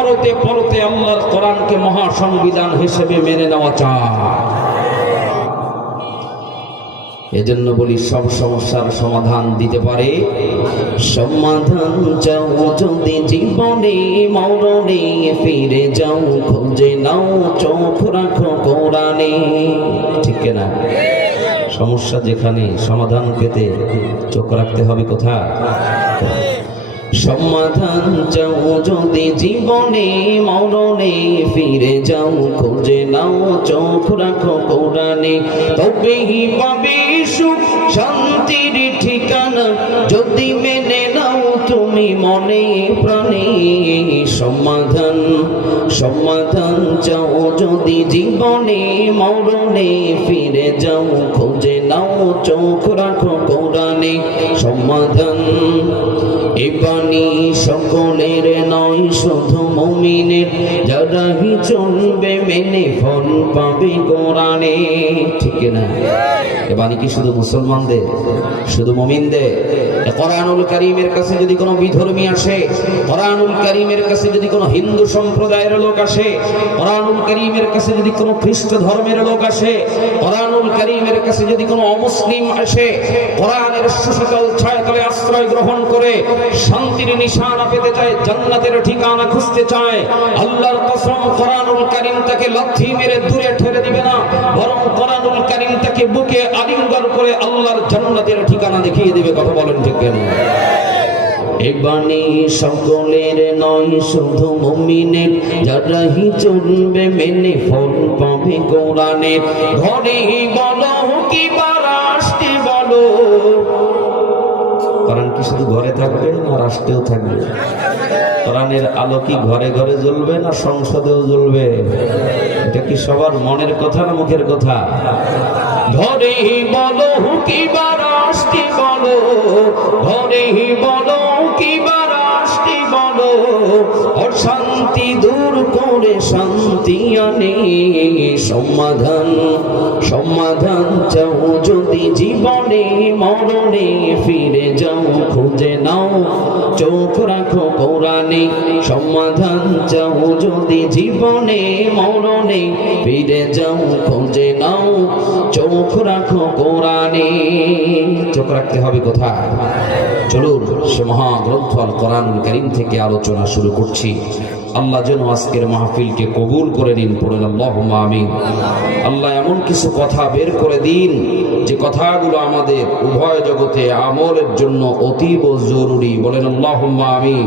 পরতে পরতে আল্লাহর কোরআনকে মহা সংবিধান হিসেবে মেনে নেওয়া চায়। এজন্য বলি সব সমস্যার সমাধান দিতে পারে সমাধান চাও যদি জীবনে মরণে ফিরে যাও খুঁজে নাও চোখ রাখো কোরআনে। ঠিক না? সমস্যা যেখানে সমাধান পেতে চোখ রাখতে হবে কোথায়? সমাধান চাও যদি জীবনে মরণে ফিরে যাও খুঁজে নাও চোখ রাখো কোরআনে। তবেই পাবে সুখ শান্তির ঠিকানা যদি মেনে নাও তুমি মনে প্রাণে। সমাধান সমাধান চাও যদি জীবনে মরণে ফিরে যাও খুঁজে নাও চোখ রাখো কোরআনে। সমাধান এ বাণী সকলের নয় শুধু মুমিনের, যারাই চলবে মেনে ফল পাবে কোরআনে। ঠিক না? এ বাণী কি শুধু মুসলমানদের, শুধু মুমিনদের? কোরআনুল কারীমের কাছে যদি কোনো বিধর্মী আসে, কোরআনুল কারীমের কাছে যদি কোনো হিন্দু সম্প্রদায়ের লোক আসে, কোরআনুল কারীমের কাছে যদি কোনো খ্রিস্ট ধর্মের লোক আসে, কোরআনুল কারীমের কাছে যদি কোনো অমুসলিম আসে, কোরআনের সুশীতল ছায়াতলে আশ্রয় গ্রহণ করে শান্তির নিশানা পেতে চায়, জান্নাতের ঠিকানা খুঁজতে চায়, আল্লাহর কসম কোরআনুল কারীম তাকে লাথি মেরে দূরে ঠেলে দিবে না, বরং কোরআনুল কারীম তাকে বুকে আলিঙ্গন করে আল্লাহর জান্নাতের ঠিকানা দেখিয়ে দিবে। কথা বলেন ঠিক কেন? এ বাণী সকলের নয় শুধু মুমিনের, যারাই চলবে মেনে ফল পাবে কোরআনের। ঘরে বলো কি বা রাষ্ট্রে বলো, কোরআন কি শুধু ঘরে থাকবে না রাষ্ট্রেও থাকবে? কোরআনের আলো কি ঘরে ঘরে জ্বলবে না সংসদেও জ্বলবে? এটা কি সবার মনের কথা না মুখের কথা? ঘরে বলো কি বা রাষ্ট্রে বলো, ঘরে বলো কি বা রাষ্ট্রে বলো, অশান্তি দূর করে শান্তি আনে। সমাধান সমাধান চাও যদি জীবনে মরণে ফিরে যাও খুঁজে নাও চোখ রাখো কোরআনে। সমাধান চাও যদি জীবনে মরণে ফিরে যাও খুঁজে নাও চোখ রাখো কোরআনে। চোখ রাখতে হবে কোথায়? চলুন সে মহাগ্রন্থ আল কোরআনুল কারীম থেকে আলোচনা শুরু করছি। আল্লাহ যেন আজকের মাহফিলকে কবুল করে নিন, পড়েন আল্লাহুম্মা আমিন। আল্লাহ এমন কিছু কথা বের করে দিন যে কথাগুলো আমাদের উভয় জগতে আমলের জন্য অতীব জরুরি, বলেন আল্লাহুম্মা আমিন।